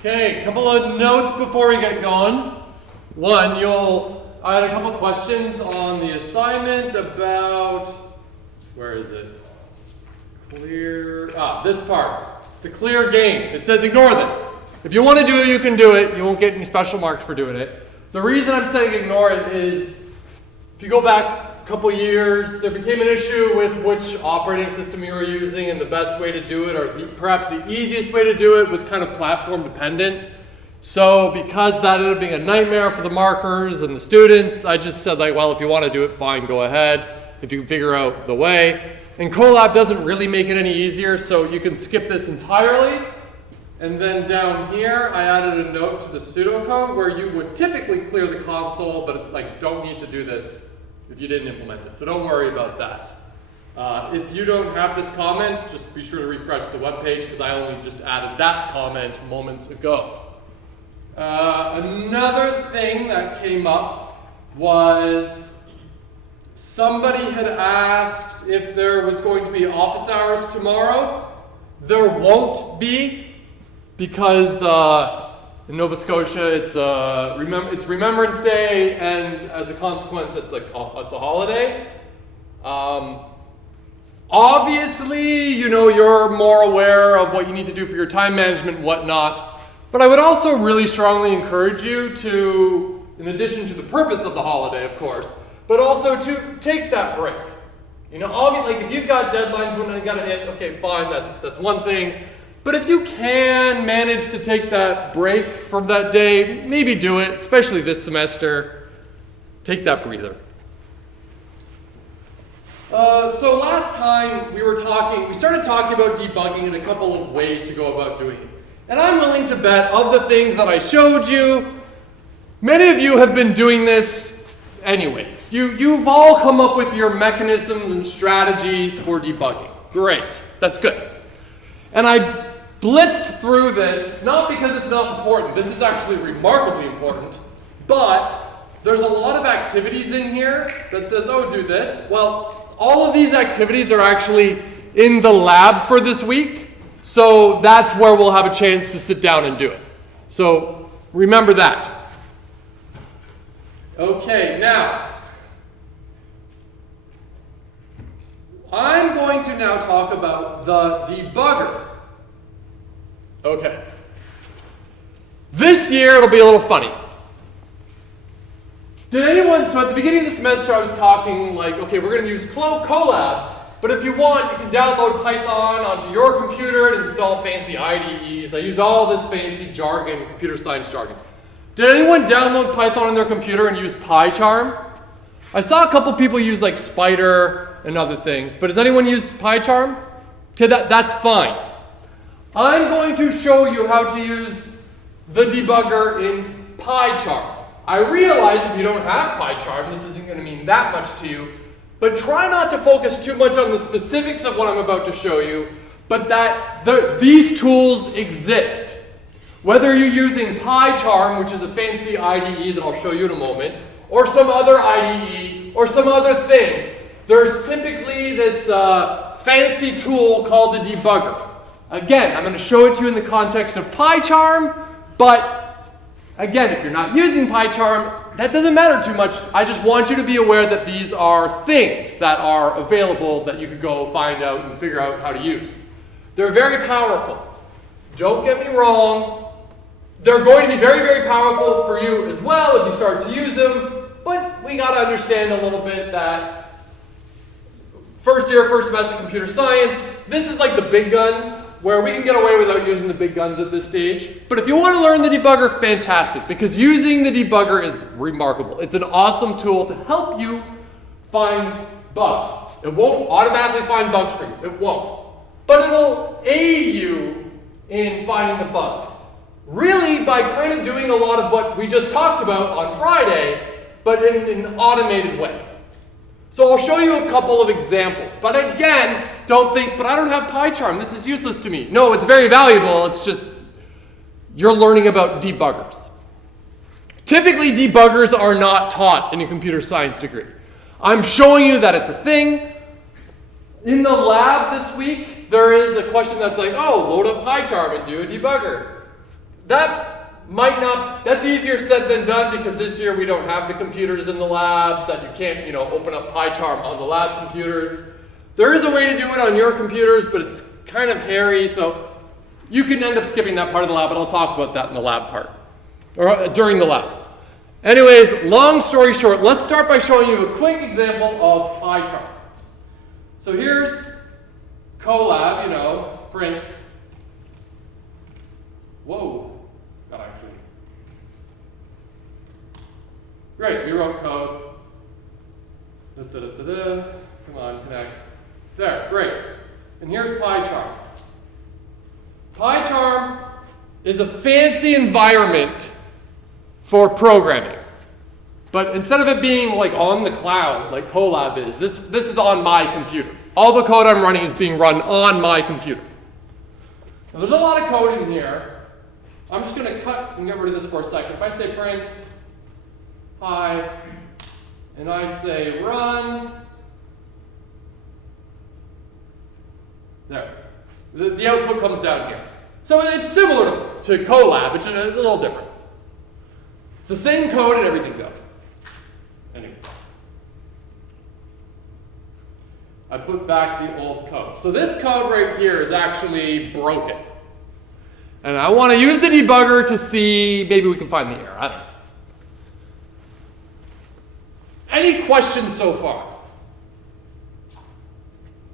Okay, a couple of notes before we get going. One, I had a couple questions on the assignment about, where is it? This part, the clear game. It says ignore this. If you want to do it, you can do it. You won't get any special marks for doing it. The reason I'm saying ignore it is, if you go back a couple years, there became an issue with which operating system you were using, and the best way to do it, or perhaps the easiest way to do it, was kind of platform dependent. So because that ended up being a nightmare for the markers and the students, I just said, like, well, if you want to do it, fine, go ahead, if you can figure out the way. And Colab doesn't really make it any easier, so you can skip this entirely. And then down here, I added a note to the pseudocode where you would typically clear the console, but it's like, don't need to do this if you didn't implement it. So don't worry about that. If you don't have this comment, just be sure to refresh the web page, because I only just added that comment moments ago. Another thing that came up was somebody had asked if there was going to be office hours tomorrow. There won't be, because in Nova Scotia it's Remembrance Day, and as a consequence it's a holiday. Obviously, you're more aware of what you need to do for your time management and whatnot. But I would also really strongly encourage you to, in addition to the purpose of the holiday, of course, but also to take that break. Like if you've got deadlines when you gotta hit, okay, fine, that's one thing. But if you can manage to take that break from that day, maybe do it, especially this semester. Take that breather. So last time we started talking about debugging and a couple of ways to go about doing it. And I'm willing to bet of the things that I showed you, many of you have been doing this anyways. You've all come up with your mechanisms and strategies for debugging. Great, that's good. And I blitzed through this, not because it's not important, this is actually remarkably important, but there's a lot of activities in here that says, oh, do this. Well, all of these activities are actually in the lab for this week. So that's where we'll have a chance to sit down and do it. So remember that. Okay, now, I'm going to now talk about the debugger. Okay. This year it'll be a little funny. So at the beginning of the semester I was talking like, okay, we're going to use Colab. But if you want, you can download Python onto your computer and install fancy IDEs. I use all this fancy jargon, computer science jargon. Did anyone download Python on their computer and use Pycharm? I saw a couple people use like Spider and other things, but has anyone used Pycharm? Okay, that's fine. I'm going to show you how to use the debugger in Pycharm. I realize if you don't have Pycharm, this isn't going to mean that much to you. But try not to focus too much on the specifics of what I'm about to show you, but that these tools exist. Whether you're using Pycharm, which is a fancy IDE that I'll show you in a moment, or some other IDE, or some other thing, there's typically this fancy tool called the debugger. Again, I'm going to show it to you in the context of Pycharm, but again, if you're not using Pycharm, that doesn't matter too much. I just want you to be aware that these are things that are available that you could go find out and figure out how to use. They're very powerful. Don't get me wrong. They're going to be very, very powerful for you as well if you start to use them. But we got to understand a little bit that first semester computer science, this is like the big guns, where we can get away without using the big guns at this stage. But if you want to learn the debugger, fantastic, because using the debugger is remarkable. It's an awesome tool to help you find bugs. It won't automatically find bugs for you. It won't. But it'll aid you in finding the bugs. Really by kind of doing a lot of what we just talked about on Friday, but in an automated way. So I'll show you a couple of examples. But again, don't think, but I don't have Pycharm. This is useless to me. No, it's very valuable. It's just you're learning about debuggers. Typically, debuggers are not taught in a computer science degree. I'm showing you that it's a thing. In the lab this week, there is a question that's like, oh, load up Pycharm and do a debugger. That's easier said than done because this year we don't have the computers in the labs that you can't, open up Pycharm on the lab computers. There is a way to do it on your computers, but it's kind of hairy, so you can end up skipping that part of the lab, but I'll talk about that in the lab part, or during the lab. Anyways, long story short, let's start by showing you a quick example of Pycharm. So here's collab, print. Whoa, that actually. Great, we wrote code. Come on, connect. There, great. And here's Pycharm. Pycharm is a fancy environment for programming. But instead of it being like on the cloud, like Colab is, this is on my computer. All the code I'm running is being run on my computer. Now, there's a lot of code in here. I'm just going to cut and get rid of this for a second. If I say print, hi, and I say run, there. The output comes down here. So it's similar to Colab, which is a little different. It's the same code and everything though. Anyway. I put back the old code. So this code right here is actually broken. And I want to use the debugger to see, maybe we can find the error. I don't know. Any questions so far?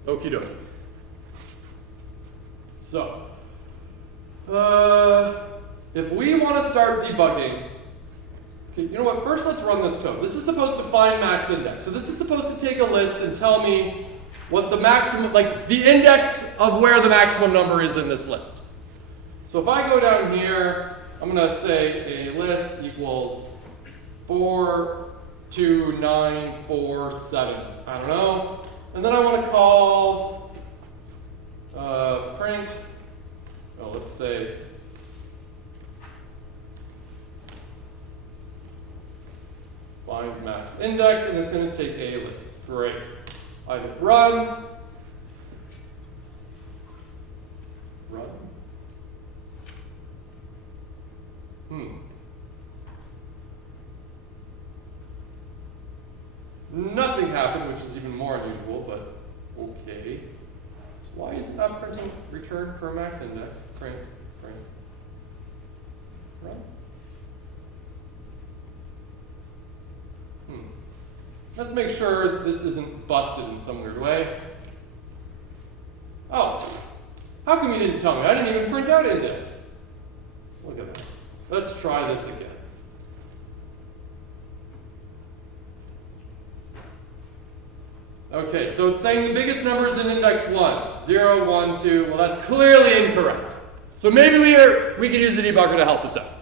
Okie dokie. So, if we want to start debugging, okay, you know what, first let's run this code. This is supposed to find max index. So this is supposed to take a list and tell me what the maximum, like the index of where the maximum number is in this list. So if I go down here, I'm going to say a list equals 42947. I don't know. And then I want to call print, well, let's say find max index, and it's going to take a list. Great. I hit run. Run. Nothing happened, which is even more unusual, but okay. Why is it not printing return per max index? Print, run. Let's make sure this isn't busted in some weird way. Oh, how come you didn't tell me? I didn't even print out index. Look at that. Let's try this again. Okay, so it's saying the biggest number is in index 1. 0, 1, 2. Well, that's clearly incorrect. So maybe we can use the debugger to help us out.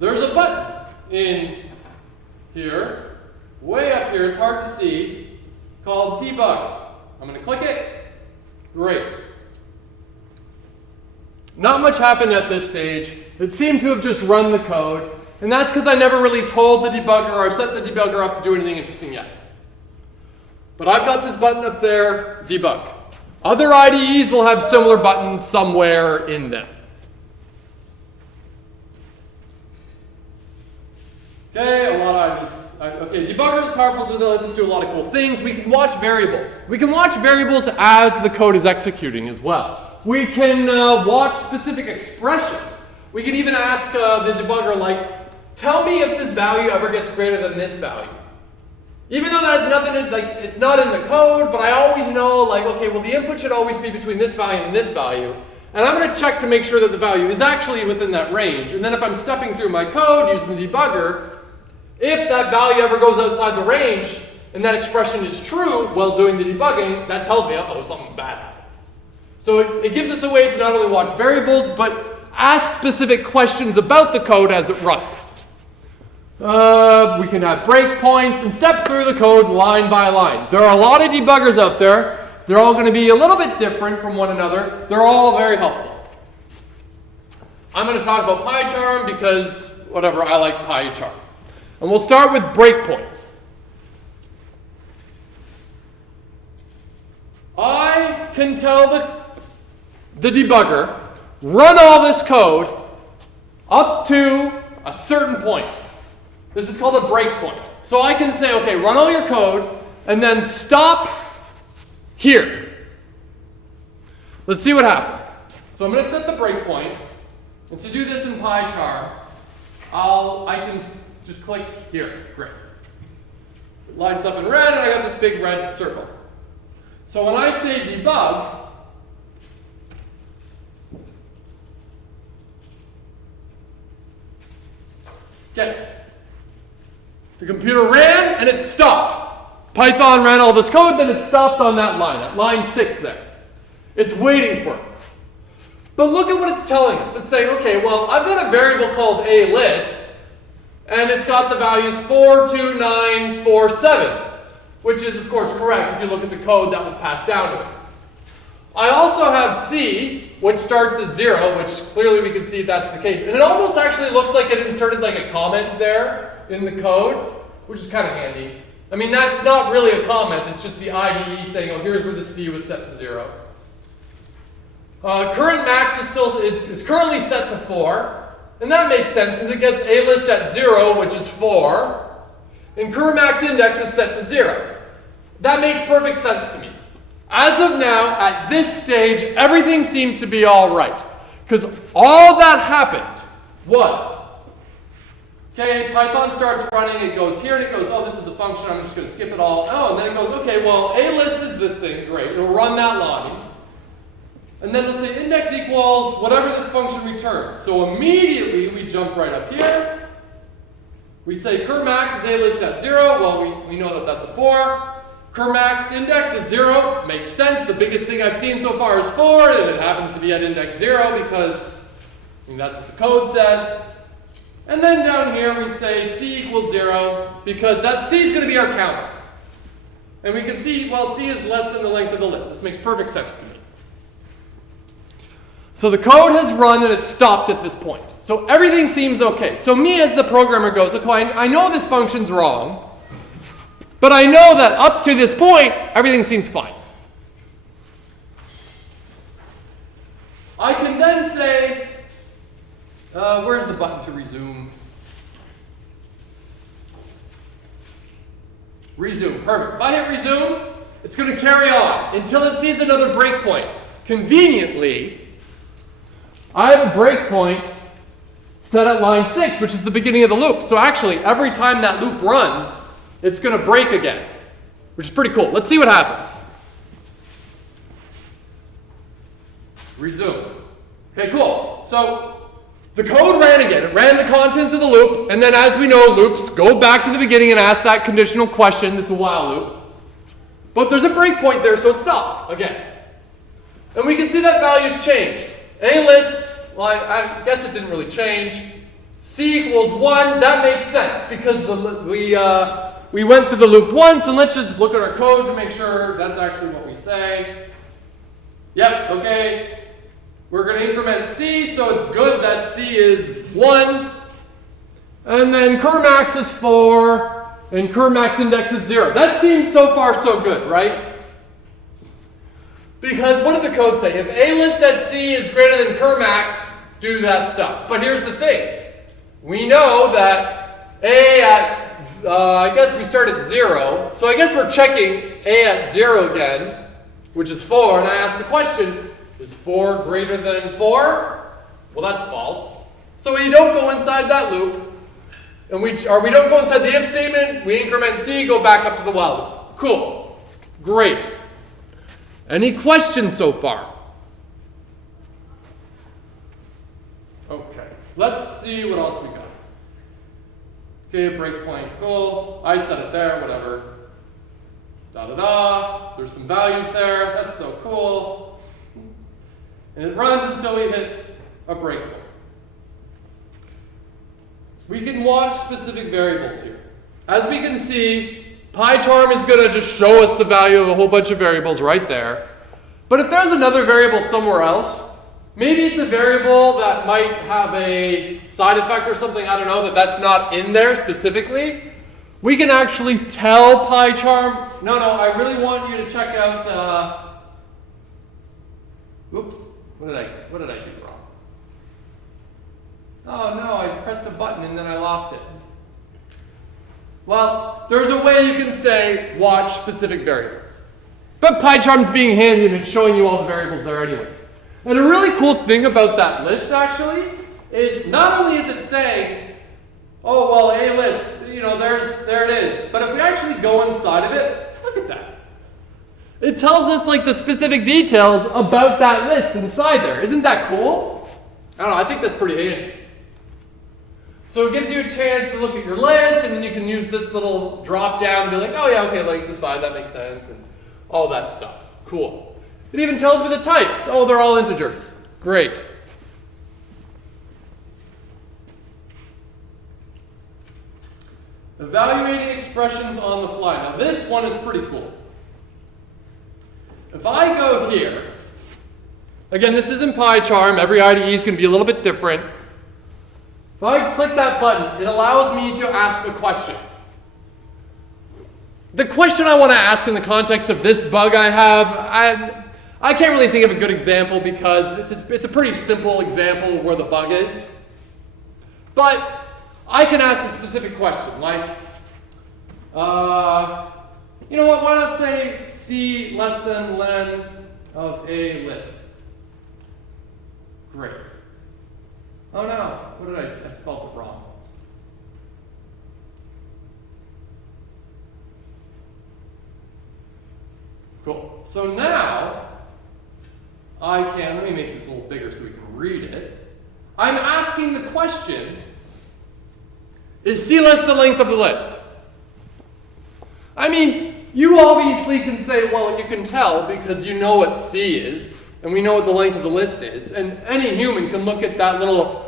There's a button in here, way up here, it's hard to see, called Debug. I'm going to click it. Great. Not much happened at this stage. It seemed to have just run the code. And that's because I never really told the debugger or set the debugger up to do anything interesting yet. But I've got this button up there, debug. Other IDEs will have similar buttons somewhere in them. Okay, a lot of IDEs. Okay, debugger is powerful to lets us do a lot of cool things. We can watch variables. We can watch variables as the code is executing as well. We can watch specific expressions. We can even ask the debugger, like, tell me if this value ever gets greater than this value. Even though that's nothing, like, it's not in the code, but I always know, like, okay, well, the input should always be between this value and this value. And I'm going to check to make sure that the value is actually within that range. And then if I'm stepping through my code using the debugger, if that value ever goes outside the range and that expression is true while doing the debugging, that tells me, uh-oh, something bad happened. So it gives us a way to not only watch variables, but ask specific questions about the code as it runs. We can have breakpoints and step through the code line by line. There are a lot of debuggers out there. They're all going to be a little bit different from one another. They're all very helpful. I'm going to talk about Pycharm because, whatever, I like Pycharm. And we'll start with breakpoints. I can tell the debugger run all this code up to a certain point. This is called a breakpoint. So I can say, okay, run all your code, and then stop here. Let's see what happens. So I'm going to set the breakpoint, and to do this in Pycharm, I can just click here. Great. It lights up in red, and I got this big red circle. So when I say debug, okay, the computer ran and it stopped. Python ran all this code, then it stopped on that line, at line 6 there. It's waiting for us. But look at what it's telling us. It's saying, okay, well, I've got a variable called alist, and it's got the values 42947, which is, of course, correct if you look at the code that was passed down to it. I also have C, which starts as 0, which clearly we can see that's the case. And it almost actually looks like it inserted like a comment there in the code, which is kind of handy. I mean, that's not really a comment. It's just the IDE saying, oh, here's where the C was set to 0. Current max is currently set to 4. And that makes sense because it gets A list at 0, which is 4. And current max index is set to 0. That makes perfect sense to me. As of now, at this stage, everything seems to be all right. Because all that happened was, okay, Python starts running, it goes here, and it goes, oh, this is a function, I'm just going to skip it all. Oh, and then it goes, okay, well, A list is this thing, great. It'll run that line. And then let's say index equals whatever this function returns. So immediately we jump right up here. We say cur max is A list at 0. Well, we know that that's a 4. Cur max index is 0. Makes sense. The biggest thing I've seen so far is 4, and it happens to be at index 0 because that's what the code says. And then down here we say C equals 0 because that C is going to be our counter. And we can see, well, C is less than the length of the list. This makes perfect sense to me. So the code has run and it stopped at this point. So everything seems okay. So me as the programmer goes, okay, I know this function's wrong, but I know that up to this point, everything seems fine. I can then say, where's the button to resume? Resume, perfect. If I hit resume, it's going to carry on until it sees another breakpoint. Conveniently, I have a breakpoint set at line 6, which is the beginning of the loop. So actually, every time that loop runs, it's going to break again, which is pretty cool. Let's see what happens. Resume. Okay, cool. So the code ran again. It ran the contents of the loop, and then as we know, loops go back to the beginning and ask that conditional question. It's a while loop. But there's a breakpoint there, so it stops again. And we can see that value's changed. A lists, well, I guess it didn't really change. C equals 1, that makes sense because we went through the loop once, and let's just look at our code to make sure that's actually what we say. Yep, okay. We're going to increment C, so it's good that C is 1. And then cur max is 4, and cur max index is 0. That seems so far so good, right? Because what did the code say? If A list at C is greater than cur max, do that stuff. But here's the thing. We know that A at, I guess we start at 0. So I guess we're checking A at 0 again, which is 4. And I ask the question, is 4 greater than 4? Well, that's false. So we don't go inside that loop. And we don't go inside the if statement. We increment C, go back up to the while loop. Cool. Great. Any questions so far? Okay, let's see what else we got. Okay, breakpoint, cool. I set it there, whatever. Da-da-da. There's some values there. That's so cool. And it runs until we hit a breakpoint. We can watch specific variables here. As we can see, Pycharm is going to just show us the value of a whole bunch of variables right there. But if there's another variable somewhere else, maybe it's a variable that might have a side effect or something, I don't know, that's not in there specifically, we can actually tell Pycharm, no, I really want you to check out, oops, what did I do wrong? Oh no, I pressed a button and then I lost it. Well, there's a way you can say watch specific variables. But Pycharm's being handy and it's showing you all the variables there anyways. And a really cool thing about that list actually is not only is it saying, oh well, a list, there it is. But if we actually go inside of it, look at that. It tells us like the specific details about that list inside there. Isn't that cool? I don't know, I think that's pretty handy. So it gives you a chance to look at your list, and then you can use this little drop down and be like, oh yeah, okay, length is 5, that makes sense, and all that stuff. Cool. It even tells me the types. Oh, they're all integers. Great. Evaluating expressions on the fly. Now this one is pretty cool. If I go here, again, this is in Pycharm. Every IDE is going to be a little bit different. If I click that button, it allows me to ask a question. The question I want to ask in the context of this bug I have, I can't really think of a good example because it's a pretty simple example of where the bug is. But I can ask a specific question, like, you know what, why not say C less than len of a list? Great. Oh no, what did I spelled it wrong. Cool. So now, let me make this a little bigger so we can read it. I'm asking the question, is C less the length of the list? I mean, you obviously can say, well, you can tell because you know what C is, and we know what the length of the list is, and any human can look at that little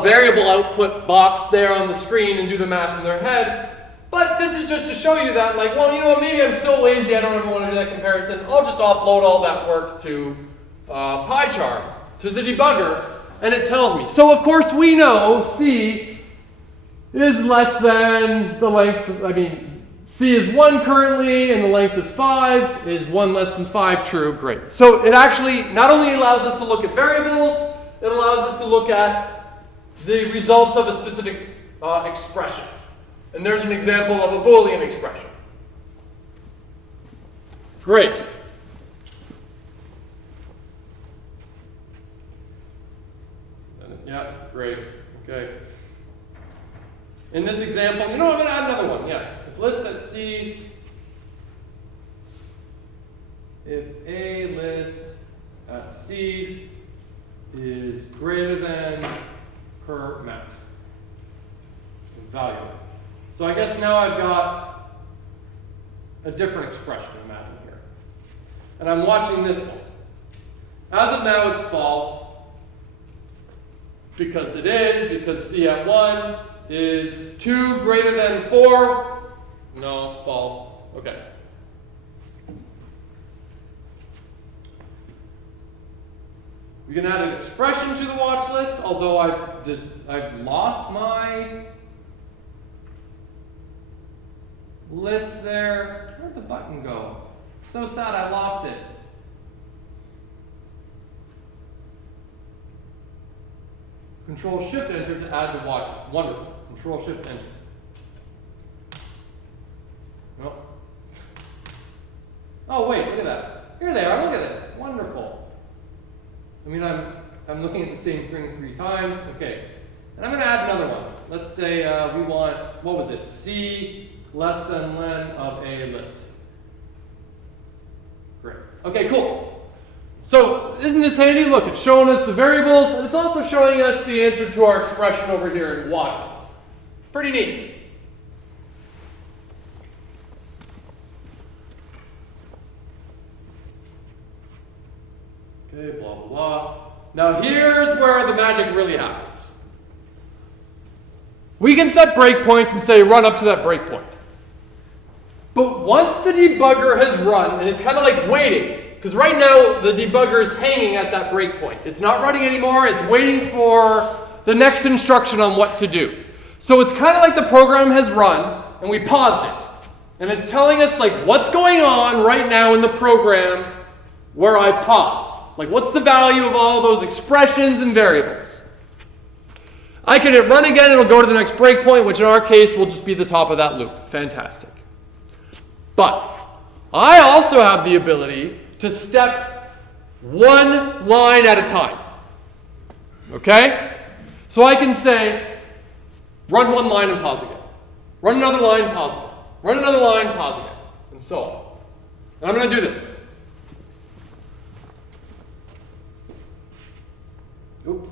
variable output box there on the screen and do the math in their head. But this is just to show you that, like, well, you know what, maybe I'm so lazy I don't ever want to do that comparison. I'll just offload all that work to Pycharm, to the debugger, and it tells me. So, of course, we know C is less than the length, C is 1 currently, and the length is 5. Is 1 less than 5 true? Great. So it actually not only allows us to look at variables, it allows us to look at the results of a specific expression. And there's an example of a Boolean expression. Great. Yeah, great. Okay. In this example, I'm going to add another one. Yeah. If list at C, if a list at C is greater than per max. Value. So I guess now I've got a different expression I'm adding here. And I'm watching this one. As of now, it's false. Because it is, because C at 1 is 2 greater than 4. No, false. Okay. We can add an expression to the watch list, although I've lost my list there. Where'd the button go? So sad I lost it. Control-Shift-Enter to add the watches. Wonderful. Control-Shift-Enter. No. Oh wait, look at that. Here they are. Look at this. Wonderful. I'm looking at the same thing 3 times. Okay. And I'm going to add another one. Let's say we want, what was it? C less than len of a list. Great. Okay, cool. So isn't this handy? Look, it's showing us the variables, and it's also showing us the answer to our expression over here in watches. Pretty neat. Okay, blah, blah, blah. Now here's where the magic really happens. We can set breakpoints and say run up to that breakpoint. But once the debugger has run, and it's kind of like waiting, because right now the debugger is hanging at that breakpoint. It's not running anymore, it's waiting for the next instruction on what to do. So it's kind of like the program has run, and we paused it. And it's telling us like what's going on right now in the program where I've paused. Like what's the value of all those expressions and variables? I can hit run again, it'll go to the next breakpoint, which in our case will just be the top of that loop. Fantastic. But I also have the ability to step one line at a time. Okay? So I can say, run one line and pause again. Run another line, pause again. Run another line, pause again. And so on. And I'm going to do this. Oops.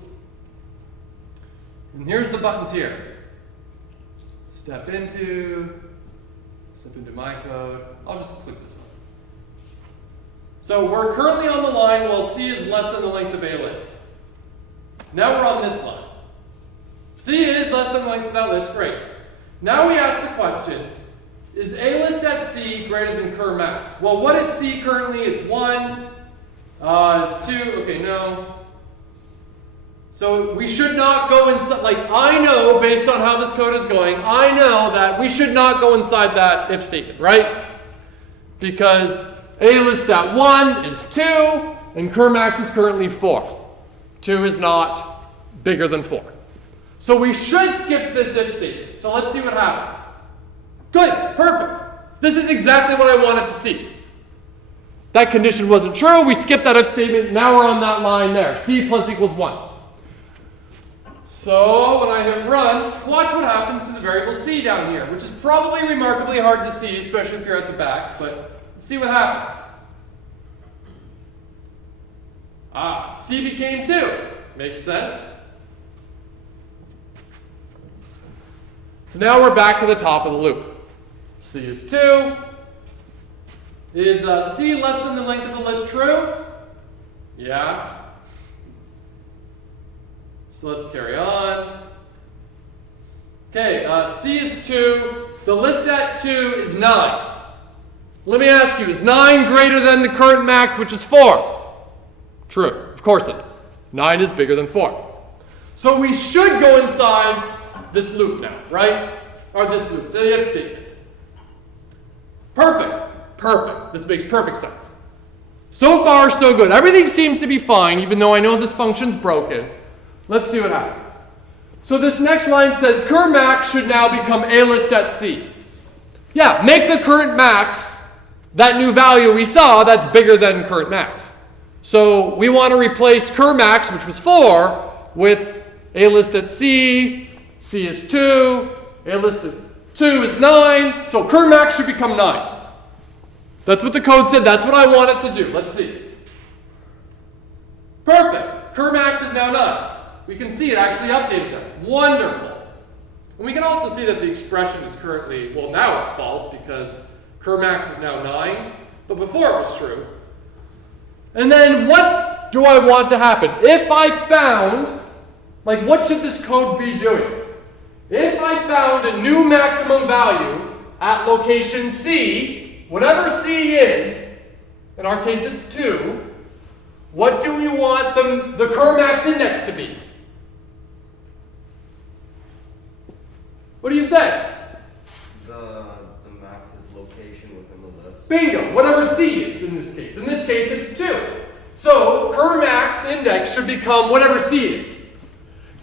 And here's the buttons here. Step into my code. I'll just click this one. So we're currently on the line while C is less than the length of A list. Now we're on this line. C is less than the length of that list, great. Now we ask the question, is A list at C greater than cur max? Well, what is C currently? It's 1, it's 2, okay, no. So we should not go inside, like I know based on how this code is going, I know that we should not go inside that if statement, right? Because A list at 1 is 2, and cur max is currently 4. 2 is not bigger than 4. So we should skip this if statement. So let's see what happens. Good, perfect. This is exactly what I wanted to see. That condition wasn't true, we skipped that if statement, now we're on that line there. C plus equals 1. So when I hit run, watch what happens to the variable C down here, which is probably remarkably hard to see, especially if you're at the back, but let's see what happens. C became 2. Makes sense. So now we're back to the top of the loop. C is 2. Is C less than the length of the list true? Yeah. So let's carry on. Okay, C is 2. The list at 2 is 9. Let me ask you, is 9 greater than the current max, which is 4? True, of course it is. 9 is bigger than 4. So we should go inside this loop now, right? Or this loop, the if statement. Perfect, perfect. This makes perfect sense. So far, so good. Everything seems to be fine, even though I know this function's broken. Let's see what happens. So this next line says, cur max should now become A list at C. Yeah, make the current max, that new value we saw, that's bigger than current max. So we want to replace cur max, which was 4, with A list at C. C is 2. A list at 2 is 9. So cur max should become 9. That's what the code said. That's what I want it to do. Let's see. Perfect. Cur max is now 9. We can see it actually updated them. Wonderful. And we can also see that the expression is currently, well, now it's false because cur max is now 9. But before it was true. And then what do I want to happen? If I found, like what should this code be doing? If I found a new maximum value at location C, whatever C is, in our case it's 2, what do we want the cur max index to be? What do you say? The max's location within the list. Bingo, whatever C is in this case. In this case it's 2. So cur max index should become whatever C is.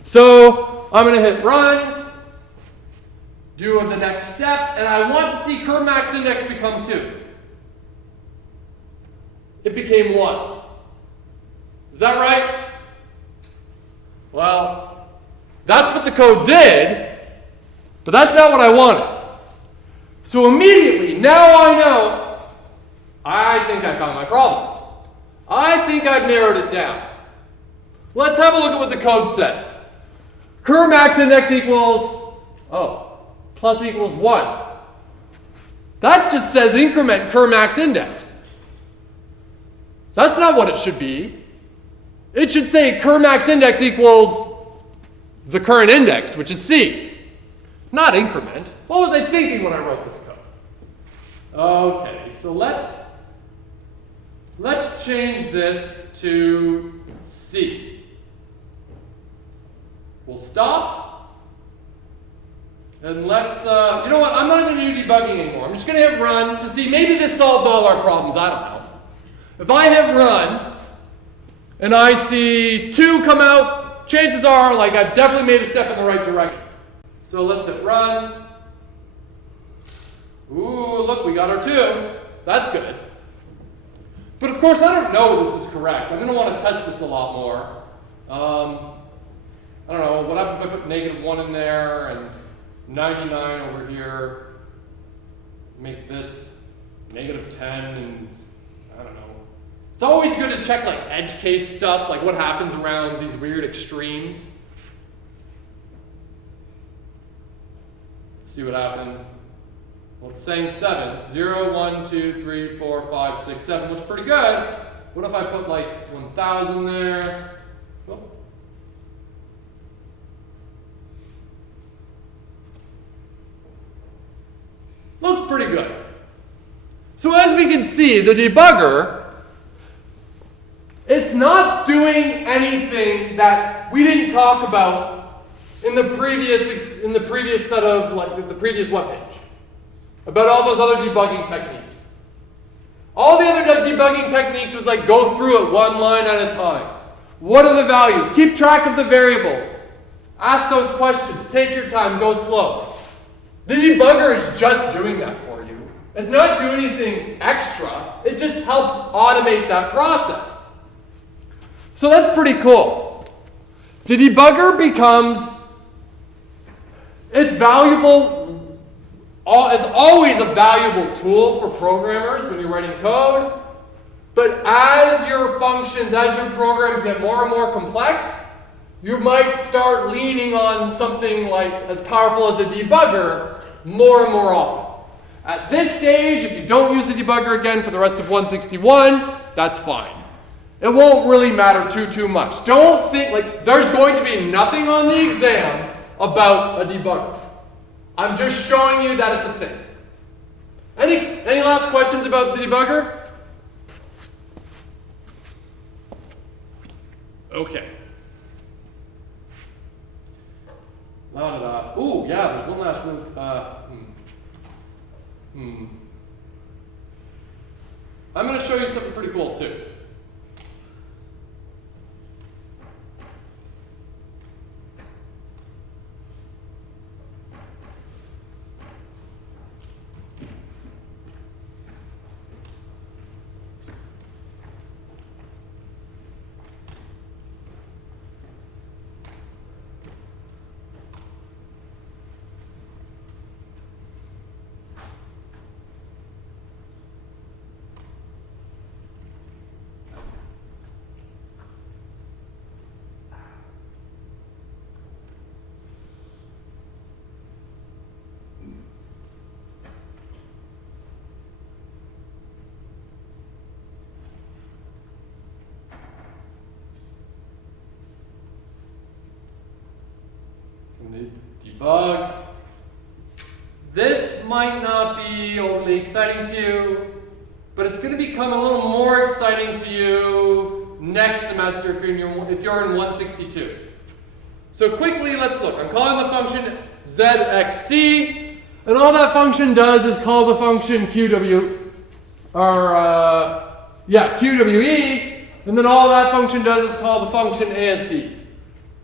So I'm going to hit run, do the next step, and I want to see cur max index become 2. It became 1. Is that right? Well, that's what the code did, but that's not what I wanted. So immediately, now I know, I think I found my problem. I think I've narrowed it down. Let's have a look at what the code says. Cur max index equals, plus equals 1. That just says increment cur max index. That's not what it should be. It should say cur max index equals the current index, which is C. Not increment. What was I thinking when I wrote this code? Okay, so let's change this to C. We'll stop. And let's, you know what, I'm not going to do debugging anymore. I'm just going to hit run to see, maybe this solved all our problems, I don't know. If I hit run, and I see 2 come out, chances are, like, I've definitely made a step in the right direction. So let's hit run. Ooh, look, we got our 2. That's good. But of course, I don't know this is correct. I'm going to want to test this a lot more. I don't know, what happens if I put -1 in there and 99 over here? Make this -10 and I don't know. It's always good to check like edge case stuff, like what happens around these weird extremes. Let's see what happens. Well, it's saying 7. 0, 1, 2, 3, 4, 5, 6, 7. Looks pretty good. What if I put like 1,000 there? Oh. Looks pretty good. So as we can see, the debugger, it's not doing anything that we didn't talk about in the previous set of, like, the previous webpage. About all those other debugging techniques. All the other debugging techniques was like go through it one line at a time. What are the values? Keep track of the variables. Ask those questions. Take your time. Go slow. The debugger is just doing that for you. It's not doing anything extra. It just helps automate that process. So that's pretty cool. The debugger becomes, it's valuable. It's always a valuable tool for programmers when you're writing code. But as your functions, as your programs get more and more complex, you might start leaning on something like as powerful as a debugger more and more often. At this stage, if you don't use the debugger again for the rest of 161, that's fine. It won't really matter too much. Don't think, like, there's going to be nothing on the exam about a debugger. I'm just showing you that it's a thing. Any last questions about the debugger? Okay. Ooh, yeah, there's one last one. I'm going to show you something pretty cool too. Debug. This might not be overly exciting to you, but it's going to become a little more exciting to you next semester if you're in 162. So quickly, let's look. I'm calling the function zxc, and all that function does is call the function QWE, and then all that function does is call the function ASD.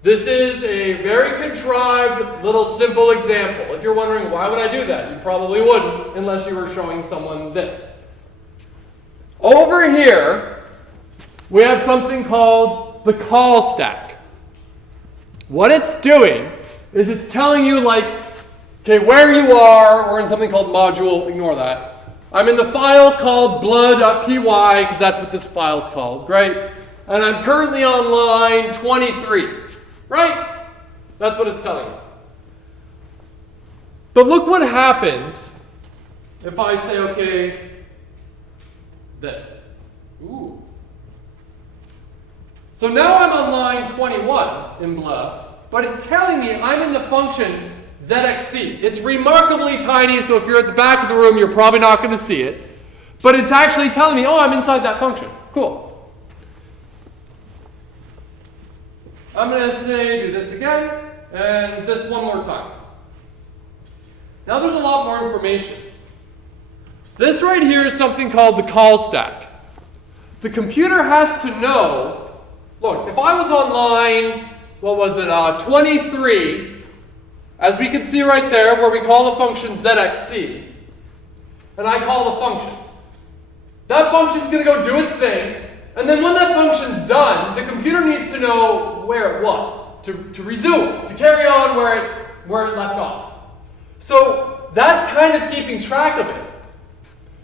This is a very contrived little simple example. If you're wondering why would I do that, you probably wouldn't unless you were showing someone this. Over here, we have something called the call stack. What it's doing is it's telling you, like, okay, where you are. We're in something called module, ignore that. I'm in the file called blah.py because that's what this file's called, great. And I'm currently on line 23. Right? That's what it's telling you. But look what happens if I say, okay, this. Ooh. So now I'm on line 21 in blah, but it's telling me I'm in the function zxc. It's remarkably tiny, so if you're at the back of the room, you're probably not going to see it. But it's actually telling me, oh, I'm inside that function. Cool. I'm going to say do this again, and this one more time. Now there's a lot more information. This right here is something called the call stack. The computer has to know, look, if I was on line, what was it, 23, as we can see right there, where we call the function zxc, and I call the function. That function's going to go do its thing, and then when that function's done, the computer needs to know where it was, to resume, to carry on where it left off. So that's kind of keeping track of it.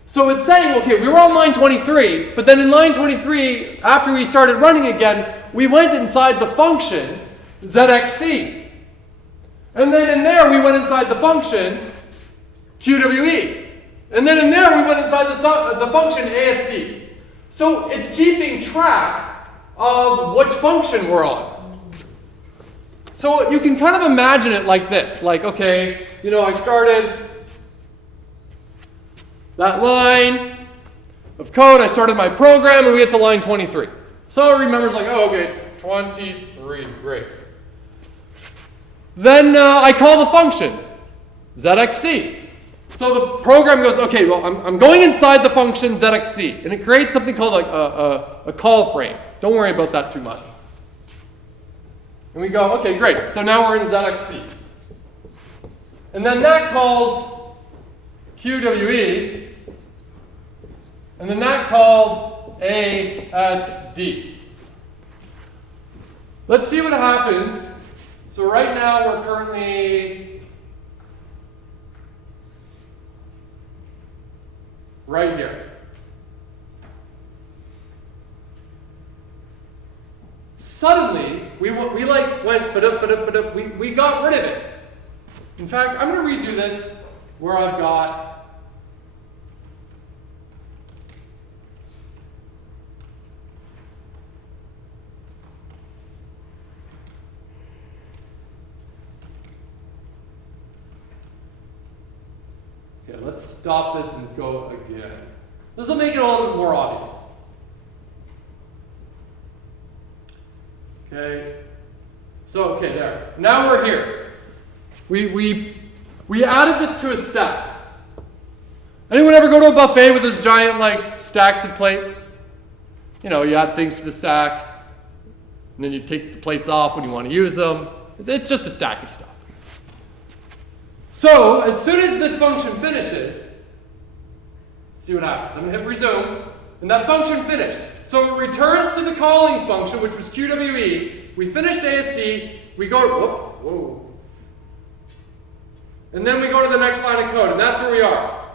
So it's saying, okay, we were on line 23, but then in line 23, after we started running again, we went inside the function zxc. And then in there, we went inside the function qwe. And then in there, we went inside the function ASD. So it's keeping track of which function we're on. So you can kind of imagine it like this. Like, okay, I started that line of code, I started my program, and we get to line 23. So it remembers like, oh, okay, 23, great. Then I call the function, zxc. So the program goes, okay, well, I'm going inside the function zxc, and it creates something called a call frame. Don't worry about that too much. And we go, okay, great, so now we're in zxc. And then that calls qwe, and then that called ASD. Let's see what happens. So right now we're currently right here. Suddenly, we went, we got rid of it. In fact, I'm going to redo this where I've got let's stop this and go again. This will make it a little bit more obvious. Okay. So, okay, there. Now we're here. We added this to a stack. Anyone ever go to a buffet with those giant stacks of plates? You add things to the stack, and then you take the plates off when you want to use them. It's just a stack of stuff. So, as soon as this function finishes, see what happens. I'm going to hit resume, and that function finished. So it returns to the calling function, which was qwe. We finished ASD. We go, whoops, whoa. And then we go to the next line of code, and that's where we are.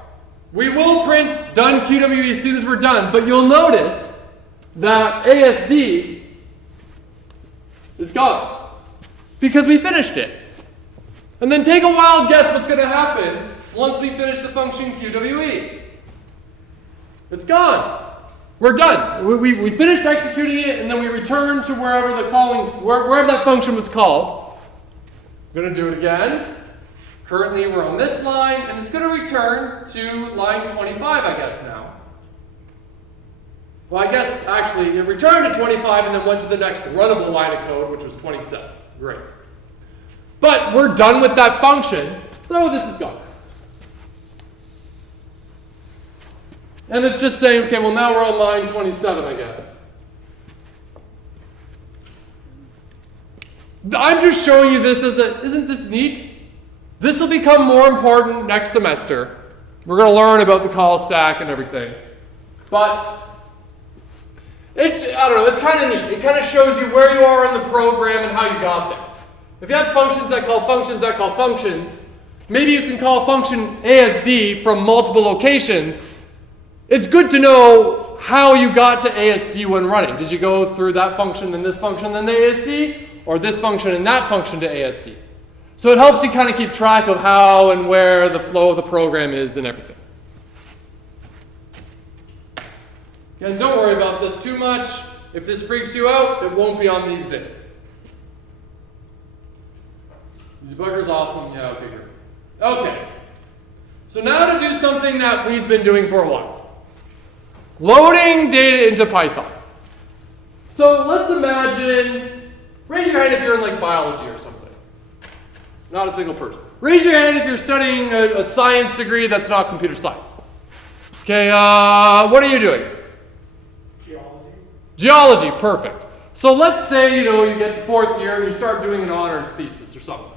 We will print done qwe as soon as we're done, but you'll notice that ASD is gone because we finished it. And then take a wild guess what's going to happen once we finish the function qwe. It's gone. We're done. We finished executing it, and then we return to wherever that function was called. I'm going to do it again. Currently, we're on this line, and it's going to return to line 25, I guess, now. Well, I guess, actually, it returned to 25 and then went to the next runnable line of code, which was 27. Great. But we're done with that function, so this is gone. And it's just saying, okay, well, now we're on line 27, I guess. I'm just showing you this as isn't this neat? This will become more important next semester. We're going to learn about the call stack and everything. But I don't know, it's kind of neat. It kind of shows you where you are in the program and how you got there. If you have functions that call functions that call functions, maybe you can call function ASD from multiple locations. It's good to know how you got to ASD when running. Did you go through that function and this function then the ASD? Or this function and that function to ASD? So it helps you kind of keep track of how and where the flow of the program is and everything. Again, don't worry about this too much. If this freaks you out, it won't be on the exhibit. Debugger's awesome. Yeah, okay, great. Okay. So now to do something that we've been doing for a while. Loading data into Python. So let's imagine, raise your hand if you're in biology or something. Not a single person. Raise your hand if you're studying a science degree that's not computer science. Okay, what are you doing? Geology. Geology, perfect. So let's say, you get to 4th year and you start doing an honors thesis or something.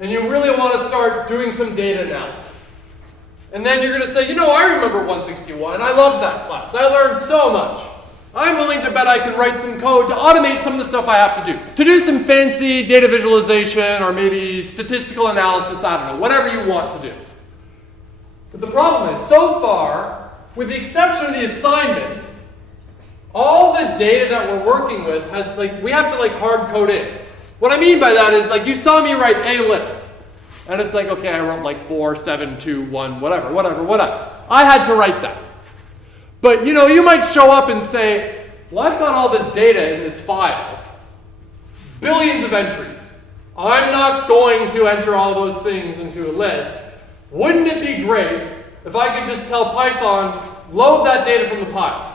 And you really want to start doing some data analysis. And then you're going to say, I remember 161. I love that class. I learned so much. I'm willing to bet I can write some code to automate some of the stuff I have to do. To do some fancy data visualization or maybe statistical analysis, I don't know, whatever you want to do. But the problem is, so far, with the exception of the assignments, all the data that we're working with has, we have to hard code in. What I mean by that is, you saw me write a list. And it's okay, I wrote 4, 7, 2, 1, whatever. I had to write that. But, you might show up and say, well, I've got all this data in this file. Billions of entries. I'm not going to enter all those things into a list. Wouldn't it be great if I could just tell Python, load that data from the file?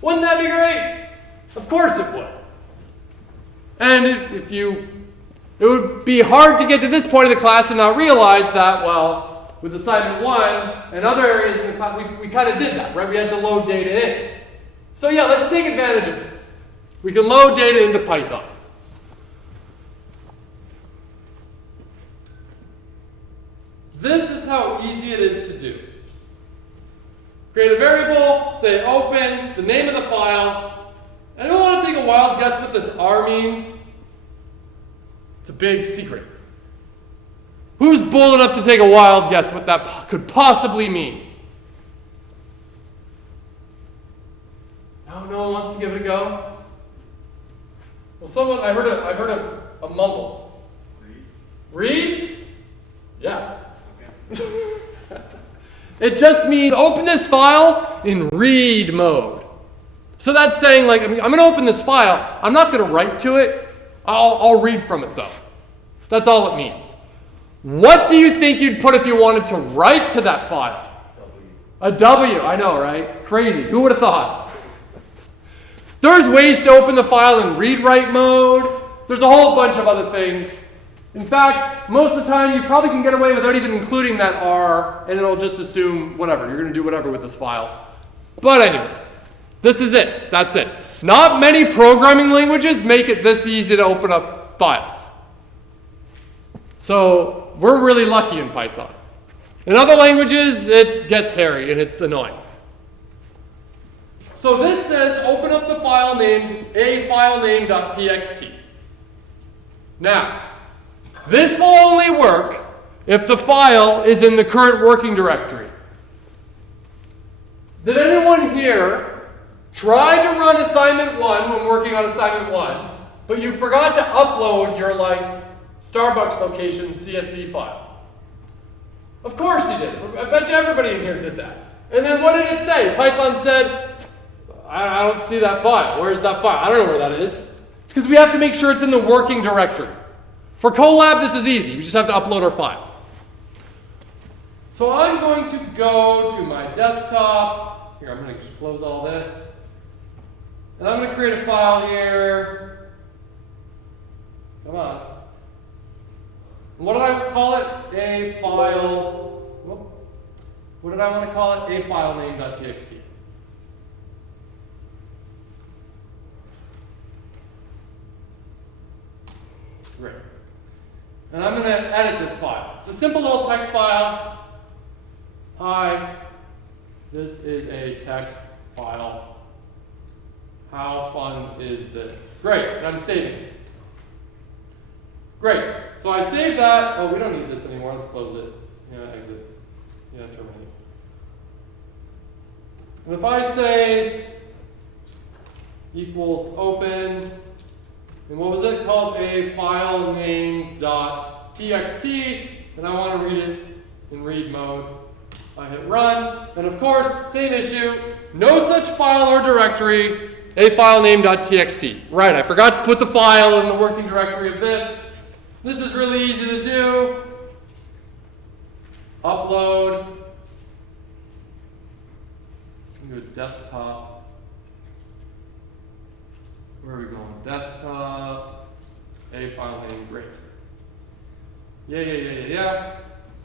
Wouldn't that be great? Of course it would. And it would be hard to get to this point of the class and not realize that, with assignment 1 and other areas in the class, we kind of did that, right? We had to load data in. So yeah, let's take advantage of this. We can load data into Python. This is how easy it is to do. Create a variable, say open, the name of the file. Anyone want to take a wild guess what this R means? It's a big secret. Who's bold enough to take a wild guess what that could possibly mean? No one wants to give it a go? Well, I heard a mumble. Read? Yeah. Okay. It just means open this file in read mode. So that's saying, I'm going to open this file. I'm not going to write to it. I'll read from it, though. That's all it means. What do you think you'd put if you wanted to write to that file? W. A W, I know, right? Crazy. Who would have thought? There's ways to open the file in read-write mode. There's a whole bunch of other things. In fact, most of the time you probably can get away without even including that R, and it'll just assume whatever. You're going to do whatever with this file. But anyways, this is it. That's it. Not many programming languages make it this easy to open up files. So we're really lucky in Python. In other languages, it gets hairy and it's annoying. So this says open up the file named afilename.txt. Now, this will only work if the file is in the current working directory. Did anyone here try to run assignment 1 when working on assignment 1, but you forgot to upload your Starbucks location CSV file? Of course you did. I bet you everybody in here did that. And then what did it say? Python said, I don't see that file. Where's that file? I don't know where that is. It's because we have to make sure it's in the working directory. For Colab, this is easy. We just have to upload our file. So I'm going to go to my desktop. Here, I'm going to close all this. And I'm going to create a file here. Come on. What did I call it? A file. What did I want to call it? A file name.txt. Great. And I'm going to edit this file. It's a simple little text file. Hi, this is a text file. How fun is this? Great, and I'm saving it. Great, so I saved that. Oh, we don't need this anymore. Let's close it. Yeah, exit. Yeah, terminate. And if I say equals open, and what was it called? A file name dot txt, and I want to read it in read mode. I hit run, and of course, same issue. No such file or directory. A file name dot txt. Right, I forgot to put the file in the working directory of this. This is really easy to do. Upload. Do a desktop. Where are we going? Desktop. A file name. Great. Yeah.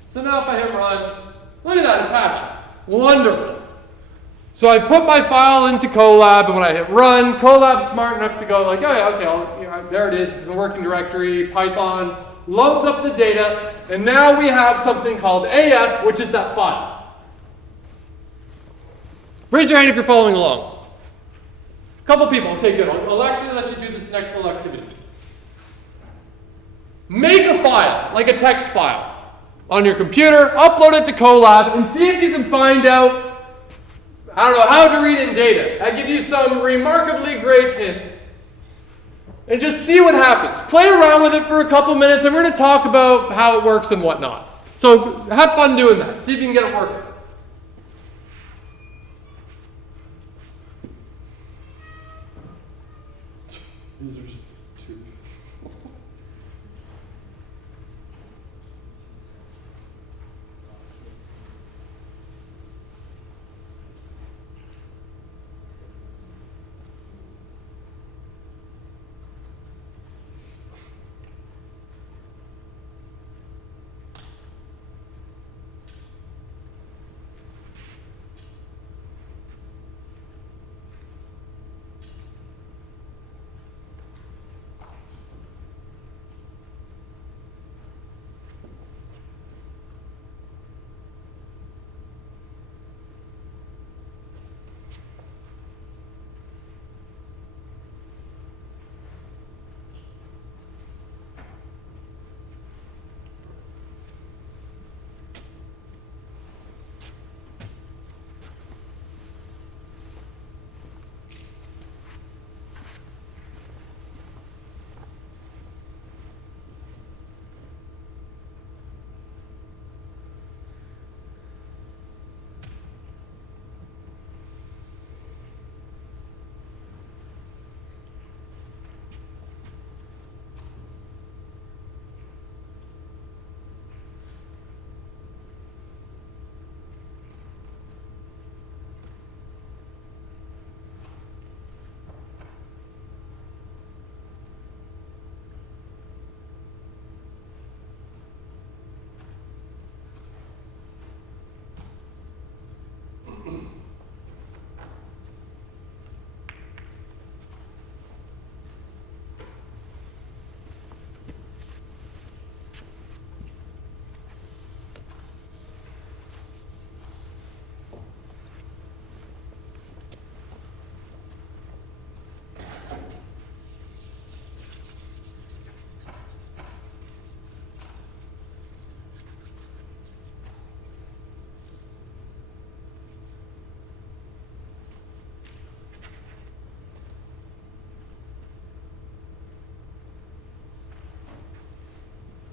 So now if I hit run, look at that, it's happened. Wonderful. So I put my file into Colab, and when I hit run, Colab's smart enough to go like, oh yeah, okay, there it is, it's in the working directory, Python loads up the data, and now we have something called AF, which is that file. Raise your hand if you're following along. A couple people, okay, good. I'll actually let you do this next little activity. Make a file, like a text file, on your computer, upload it to Colab, and see if you can find out, I don't know, how to read in data. I give you some remarkably great hints. And just see what happens. Play around with it for a couple minutes, and we're going to talk about how it works and whatnot. So have fun doing that. See if you can get it working. These are just two.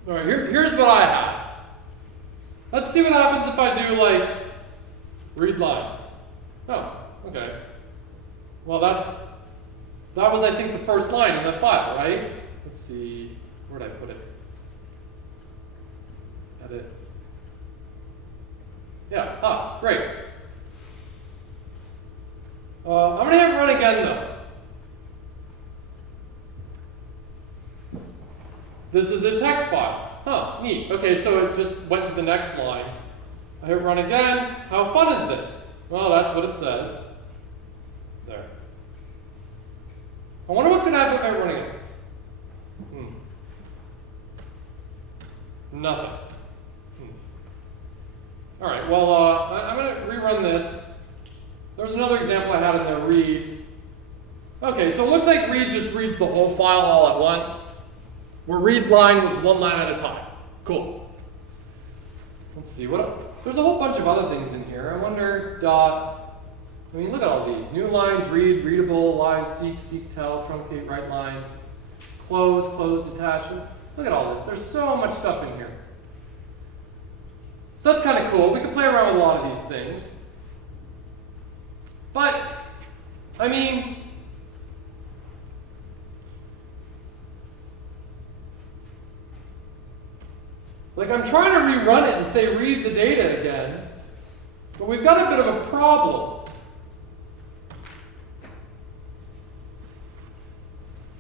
All right, here's what I have. Let's see what happens if I do like read line. Oh, okay. Well, that was, I think, the first line in the file, right? Let's see, where did I put it? Edit. Yeah, great. I'm going to have it run again, though. This is a text file. Huh, neat. Okay, so it just went to the next line. I hit run again. How fun is this? Well, that's what it says. There. I wonder what's going to happen if I run again. Nothing. All right, well, I'm going to rerun this. There's another example I had in there, read. Okay, so it looks like read just reads the whole file all at once, where read line was one line at a time. Cool. Let's see, what else? There's a whole bunch of other things in here. I wonder, I mean, look at all these. New lines, read, readable, live, seek, tell, truncate, write lines, close, detach. Look at all this. There's so much stuff in here. So that's kind of cool. We can play around with a lot of these things. But, I mean, like I'm trying to rerun it and say read the data again, but we've got a bit of a problem.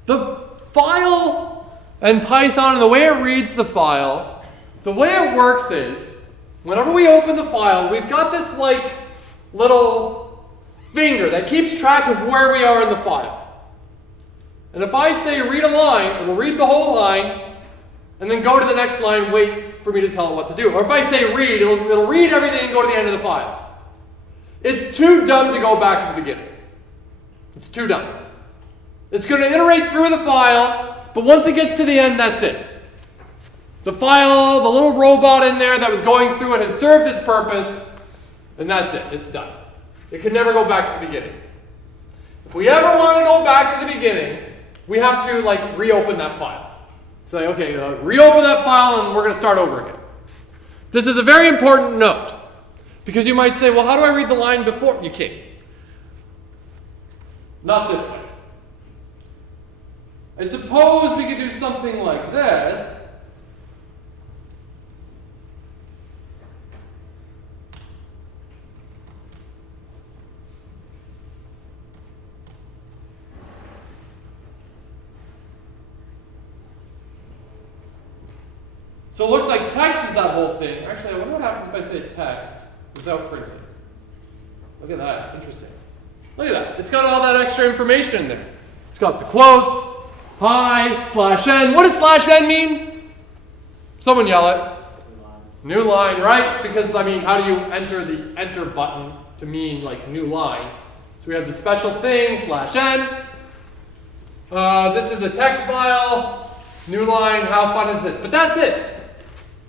The file and Python and the way it reads the file, the way it works is, whenever we open the file, we've got this like little finger that keeps track of where we are in the file. And if I say read a line, it will read the whole line, and then go to the next line, wait for me to tell it what to do. Or if I say read, it'll read everything and go to the end of the file. It's too dumb to go back to the beginning. It's too dumb. It's going to iterate through the file, but once it gets to the end, that's it. The file, the little robot in there that was going through it has served its purpose, and that's it. It's done. It can never go back to the beginning. If we ever want to go back to the beginning, we have to reopen that file. Say, okay, reopen that file and we're going to start over again. This is a very important note, because you might say, well, how do I read the line before? You can't. Not this way. I suppose we could do something like this. So it looks like text is that whole thing. Actually, I wonder what happens if I say text without printing. Look at that. Interesting. Look at that. It's got all that extra information in there. It's got the quotes, hi, /n. What does /n mean? Someone yell it. New line, right? Because, how do you enter the enter button to mean new line? So we have the special thing, /n. This is a text file. New line, how fun is this? But that's it.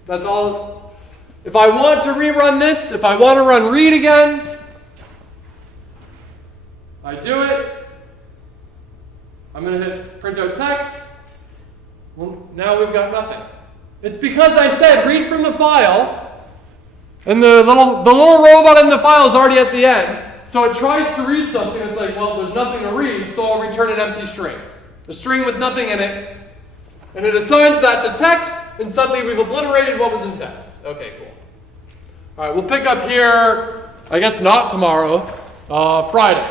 That's all. If I want to rerun this, if I want to run read again, I do it. I'm going to hit print out text. Well, now we've got nothing. It's because I said read from the file, and the little robot in the file is already at the end. So it tries to read something. It's like, well, there's nothing to read, so I'll return an empty string. A string with nothing in it. And it assigns that to text, and suddenly we've obliterated what was in text. Okay, cool. All right, we'll pick up here, I guess not tomorrow, Friday.